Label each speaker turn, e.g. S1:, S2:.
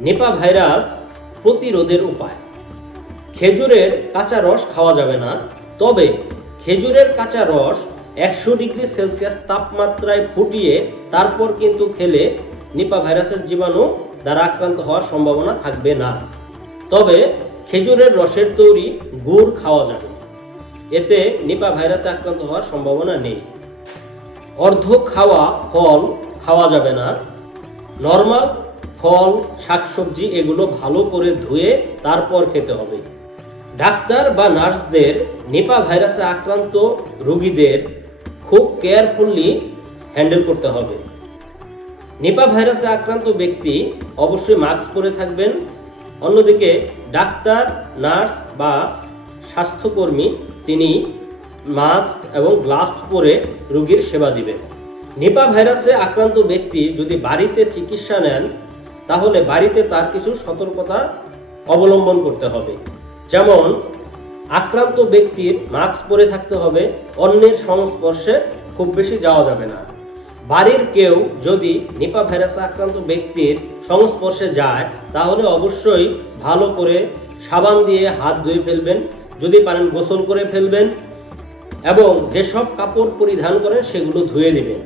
S1: Nipah virus প্রতিরোধের উপায়। খেজুরের কাঁচা রস খাওয়া যাবে না, তবে খেজুরের কাঁচা রস একশো ডিগ্রি সেলসিয়াস তাপমাত্রায় ফুটিয়ে তারপর কিন্তু খেলে নিপা ভাইরাসের জীবাণু দ্বারা আক্রান্ত হওয়ার সম্ভাবনা থাকবে না। তবে খেজুরের রসের তৈরি গুড় খাওয়া যাবে। এতে নিপা ভাইরাসে আক্রান্ত হওয়ার সম্ভাবনা নেই। অর্ধ খাওয়া ফল খাওয়া যাবে না। নর্মাল ফল, শাকসবজি এগুলো ভালো করে ধুয়ে তারপর খেতে হবে। ডাক্তার বা নার্সদের নিপা ভাইরাসে আক্রান্ত রোগীদের খুব কেয়ারফুলি হ্যান্ডেল করতে হবে। নিপা ভাইরাসে আক্রান্ত ব্যক্তি অবশ্যই মাস্ক পরে থাকবেন। অন্যদিকে ডাক্তার, নার্স বা স্বাস্থ্যকর্মী তিনি মাস্ক এবং গ্লাভস পরে রোগীর সেবা দিবেন। নিপা ভাইরাসে আক্রান্ত ব্যক্তি যদি বাড়িতে চিকিৎসা নেন তাহলে বাড়িতে তার কিছু সতর্কতা অবলম্বন করতে হবে। যেমন, আক্রান্ত ব্যক্তির মাস্ক পরে থাকতে হবে, অন্যের সংস্পর্শে খুব বেশি যাওয়া যাবে না। বাড়ির কেউ যদি নিপা ভাইরাসে আক্রান্ত ব্যক্তির সংস্পর্শে যায়, তাহলে অবশ্যই ভালো করে সাবান দিয়ে হাত ধুয়ে ফেলবেন, যদি পারেন গোসল করে ফেলবেন, এবং যেসব কাপড় পরিধান করেন সেগুলো ধুয়ে দিবেন।